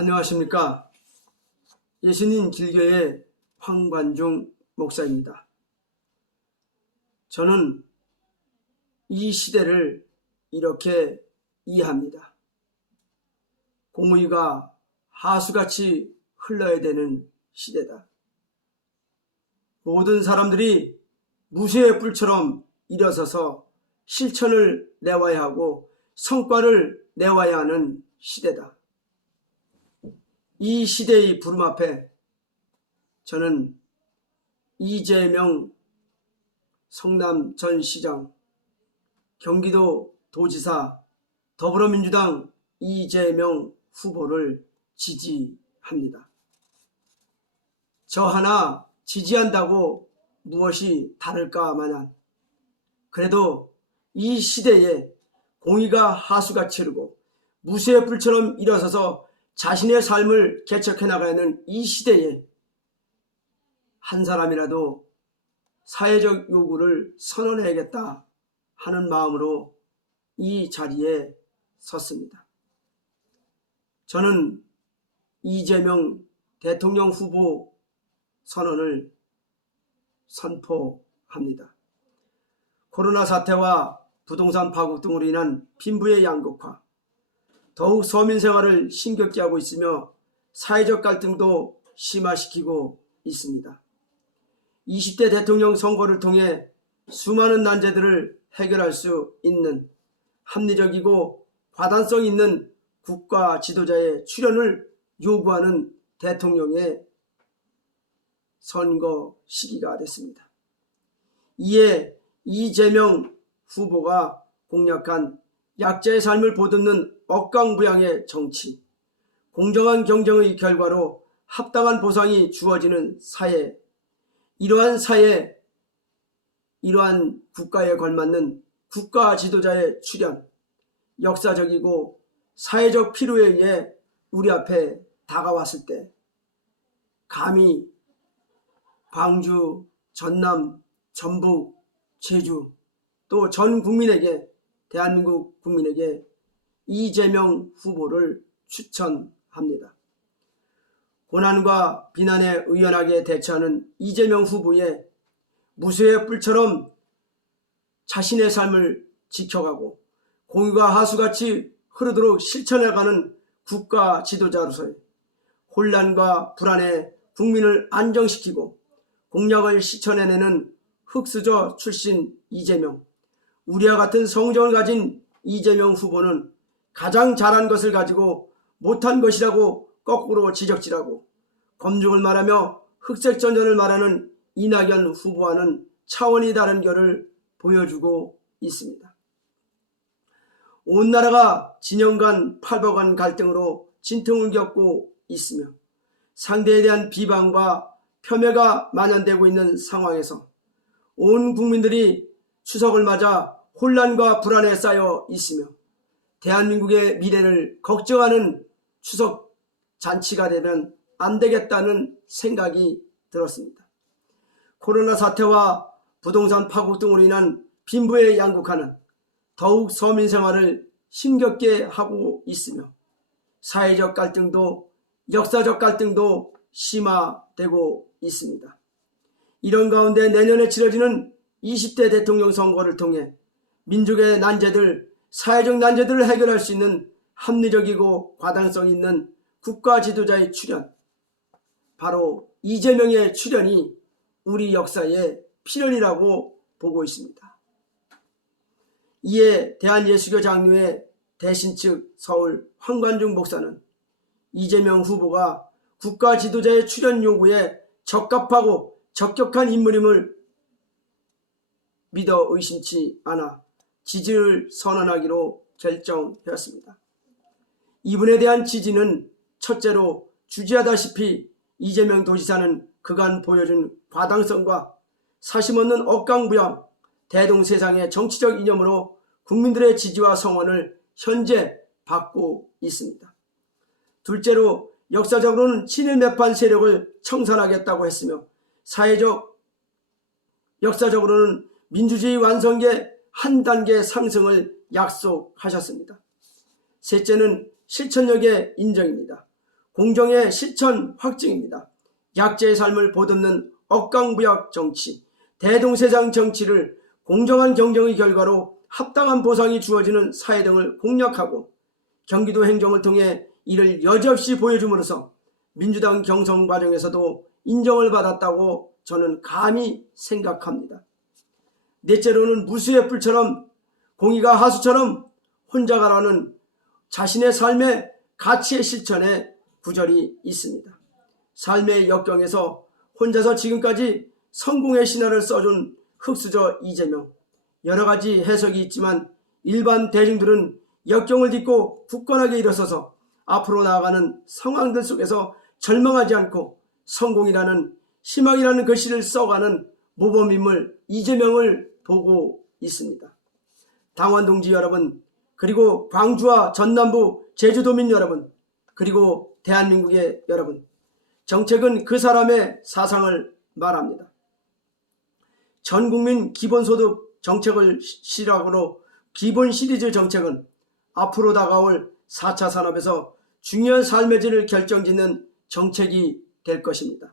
안녕하십니까. 예수님 길교의 황관중 목사입니다. 저는 이 시대를 이렇게 이해합니다. 공의가 하수같이 흘러야 되는 시대다. 모든 사람들이 무쇠의 뿔처럼 일어서서 실천을 내와야 하고 성과를 내와야 하는 시대다. 이 시대의 부름 앞에 저는 이재명 성남 전 시장, 경기도 도지사, 더불어민주당 이재명 후보를 지지합니다. 저 하나 지지한다고 무엇이 다를까 마냥 그래도 이 시대에 공의가 하수같이 흐르고 무쇠의 뿔처럼 일어서서 자신의 삶을 개척해 나가는 이 시대에 한 사람이라도 사회적 요구를 선언해야겠다 하는 마음으로 이 자리에 섰습니다. 저는 이재명 대통령 후보 선언을 선포합니다. 코로나 사태와 부동산 파국 등으로 인한 빈부의 양극화, 더욱 서민 생활을 힘겹게 하고 있으며 사회적 갈등도 심화시키고 있습니다. 20대 대통령 선거를 통해 수많은 난제들을 해결할 수 있는 합리적이고 과단성 있는 국가 지도자의 출연을 요구하는 대통령의 선거 시기가 됐습니다. 이에 이재명 후보가 공약한 약자의 삶을 보듬는 억강부양의 정치, 공정한 경쟁의 결과로 합당한 보상이 주어지는 사회, 이러한 사회, 이러한 국가에 걸맞는 국가 지도자의 출현, 역사적이고 사회적 필요에 의해 우리 앞에 다가왔을 때 감히 광주, 전남, 전북, 제주 또 전 국민에게, 대한민국 국민에게 이재명 후보를 추천합니다. 고난과 비난에 의연하게 대처하는 이재명 후보의 무쇠의 뿔처럼 자신의 삶을 지켜가고 공의가 하수같이 흐르도록 실천해가는 국가 지도자로서의 혼란과 불안에 국민을 안정시키고 공약을 실천해내는 흑수저 출신 이재명, 우리와 같은 성정을 가진 이재명 후보는 가장 잘한 것을 가지고 못한 것이라고 거꾸로 지적질하고 검증을 말하며 흑색전전을 말하는 이낙연 후보와는 차원이 다른 결을 보여주고 있습니다. 온 나라가 진영 간 팔복 간 갈등으로 진통을 겪고 있으며 상대에 대한 비방과 폄훼가 만연되고 있는 상황에서 온 국민들이 추석을 맞아 혼란과 불안에 쌓여 있으며 대한민국의 미래를 걱정하는 추석 잔치가 되면 안 되겠다는 생각이 들었습니다. 코로나 사태와 부동산 파국 등으로 인한 빈부의 양극화는 더욱 서민 생활을 힘겹게 하고 있으며 사회적 갈등도 역사적 갈등도 심화되고 있습니다. 이런 가운데 내년에 치러지는 20대 대통령 선거를 통해 민족의 난제들, 사회적 난제들을 해결할 수 있는 합리적이고 과단성 있는 국가 지도자의 출현, 바로 이재명의 출현이 우리 역사의 필연이라고 보고 있습니다. 이에 대한예수교 장로회 대신측 서울 황관중 목사는 이재명 후보가 국가 지도자의 출현 요구에 적합하고 적격한 인물임을 믿어 의심치 않아 지지를 선언하기로 결정되었습니다. 이분에 대한 지지는 첫째로 주지하다시피 이재명 도지사는 그간 보여준 과당성과 사심없는 억강부양, 대동세상의 정치적 이념으로 국민들의 지지와 성원을 현재 받고 있습니다. 둘째로 역사적으로는 친일매판 세력을 청산하겠다고 했으며 사회적, 역사적으로는 민주주의 완성의 한 단계 상승을 약속하셨습니다. 셋째는 실천력의 인정입니다. 공정의 실천 확증입니다. 약자의 삶을 보듬는 억강부약 정치, 대동세상 정치를 공정한 경쟁의 결과로 합당한 보상이 주어지는 사회 등을 공략하고 경기도 행정을 통해 이를 여지없이 보여줌으로써 민주당 경선 과정에서도 인정을 받았다고 저는 감히 생각합니다. 넷째로는 무수의 뿔처럼 공의가 하수처럼 혼자 가라는 자신의 삶의 가치의 실천에 구절이 있습니다. 삶의 역경에서 혼자서 지금까지 성공의 신화를 써준 흑수저 이재명. 여러 가지 해석이 있지만 일반 대중들은 역경을 딛고 굳건하게 일어서서 앞으로 나아가는 상황들 속에서 절망하지 않고 성공이라는 희망이라는 글씨를 써가는 모범인물 이재명을 보고 있습니다. 당원 동지 여러분, 그리고 광주와 전남부 제주도민 여러분, 그리고 대한민국의 여러분, 정책은 그 사람의 사상을 말합니다. 전국민 기본소득 정책을 시작으로 기본 시리즈 정책은 앞으로 다가올 4차 산업에서 중요한 삶의 질을 결정짓는 정책이 될 것입니다.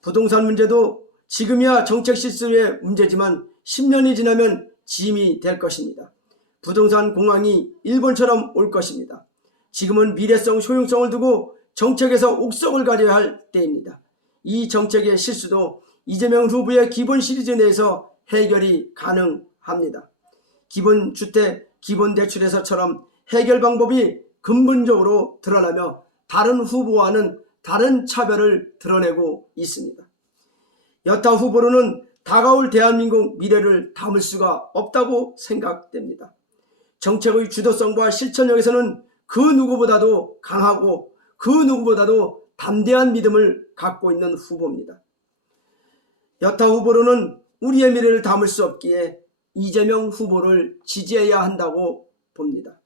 부동산 문제도 지금이야 정책 실수의 문제지만 10년이 지나면 짐이 될 것입니다. 부동산 공황이 일본처럼 올 것입니다. 지금은 미래성 효용성을 두고 정책에서 옥석을 가져야 할 때입니다. 이 정책의 실수도 이재명 후보의 기본 시리즈 내에서 해결이 가능합니다. 기본주택, 기본대출에서처럼 해결 방법이 근본적으로 드러나며 다른 후보와는 다른 차별을 드러내고 있습니다. 여타 후보로는 다가올 대한민국 미래를 담을 수가 없다고 생각됩니다. 정책의 주도성과 실천력에서는 그 누구보다도 강하고 그 누구보다도 담대한 믿음을 갖고 있는 후보입니다. 여타 후보로는 우리의 미래를 담을 수 없기에 이재명 후보를 지지해야 한다고 봅니다.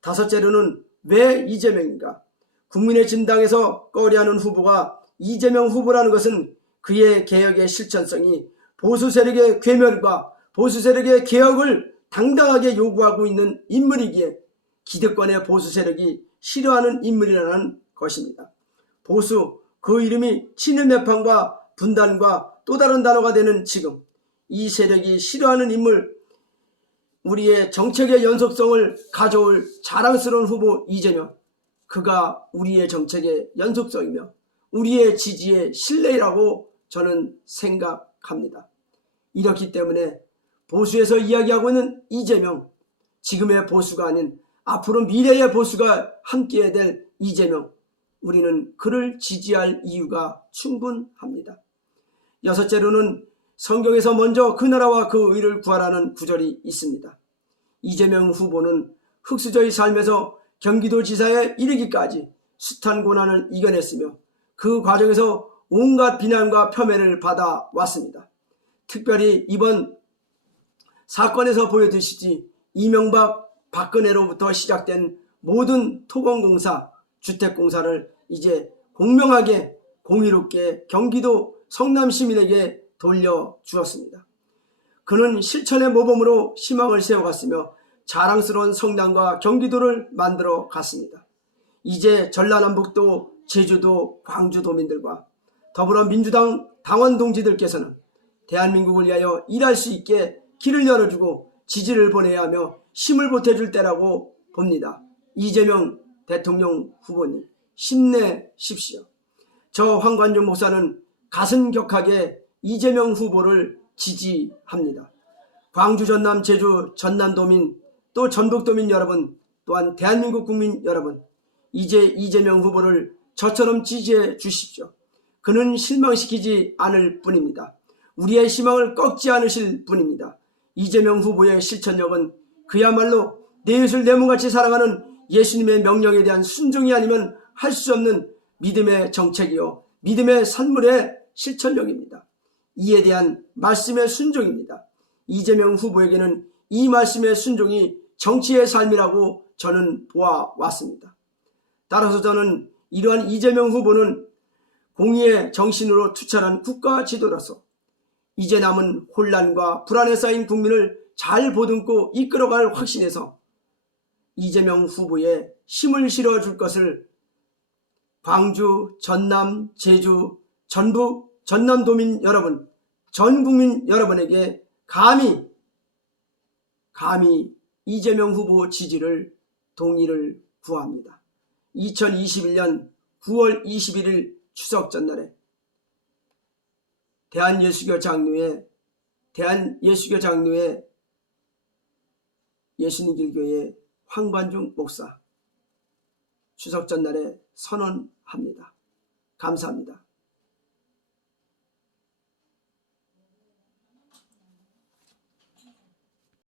다섯째로는 왜 이재명인가? 국민의 진당에서 꺼려하는 후보가 이재명 후보라는 것은 그의 개혁의 실천성이 보수 세력의 괴멸과 보수 세력의 개혁을 당당하게 요구하고 있는 인물이기에 기득권의 보수 세력이 싫어하는 인물이라는 것입니다. 보수, 그 이름이 친일매판과 분단과 또 다른 단어가 되는 지금 이 세력이 싫어하는 인물, 우리의 정책의 연속성을 가져올 자랑스러운 후보 이재명, 그가 우리의 정책의 연속성이며 우리의 지지의 신뢰라고 저는 생각합니다. 이렇기 때문에 보수에서 이야기하고 있는 이재명, 지금의 보수가 아닌 앞으로 미래의 보수가 함께해야 될 이재명, 우리는 그를 지지할 이유가 충분합니다. 여섯째로는 성경에서 먼저 그 나라와 그 의를 구하라는 구절이 있습니다. 이재명 후보는 흑수저의 삶에서 경기도지사에 이르기까지 숱한 고난을 이겨냈으며 그 과정에서 온갖 비난과 폄훼를 받아왔습니다. 특별히 이번 사건에서 보여드시지 이명박, 박근혜로부터 시작된 모든 토건공사, 주택공사를 이제 공명하게 공의롭게 경기도 성남시민에게 돌려주었습니다. 그는 실천의 모범으로 희망을 세워갔으며 자랑스러운 성남과 경기도를 만들어 갔습니다. 이제 전라남북도, 제주도, 광주도민들과 더불어민주당 당원 동지들께서는 대한민국을 위하여 일할 수 있게 길을 열어주고 지지를 보내야 하며 힘을 보태줄 때라고 봅니다. 이재명 대통령 후보님, 힘내십시오. 저 황관종 목사는 가슴 격하게 이재명 후보를 지지합니다. 광주, 전남, 제주, 전남도민, 또 전북도민 여러분, 또한 대한민국 국민 여러분, 이제 이재명 후보를 저처럼 지지해 주십시오. 그는 실망시키지 않을 뿐입니다. 우리의 희망을 꺾지 않으실 분입니다. 이재명 후보의 실천력은 그야말로 내 이웃을 내 몸같이 사랑하는 예수님의 명령에 대한 순종이 아니면 할 수 없는 믿음의 정책이요, 믿음의 산물의 실천력입니다. 이에 대한 말씀의 순종입니다. 이재명 후보에게는 이 말씀의 순종이 정치의 삶이라고 저는 보아왔습니다. 따라서 저는 이러한 이재명 후보는 공의의 정신으로 투철한 국가 지도로서 이제 남은 혼란과 불안에 쌓인 국민을 잘 보듬고 이끌어갈 확신에서 이재명 후보에 힘을 실어줄 것을 광주, 전남, 제주, 전북, 전남도민 여러분, 전 국민 여러분에게 감히 이재명 후보 지지를 동의를 구합니다. 2021년 9월 21일 추석 전날에 대한예수교 장로회 예수님길교회 황관중 목사 추석 전날에 선언합니다. 감사합니다.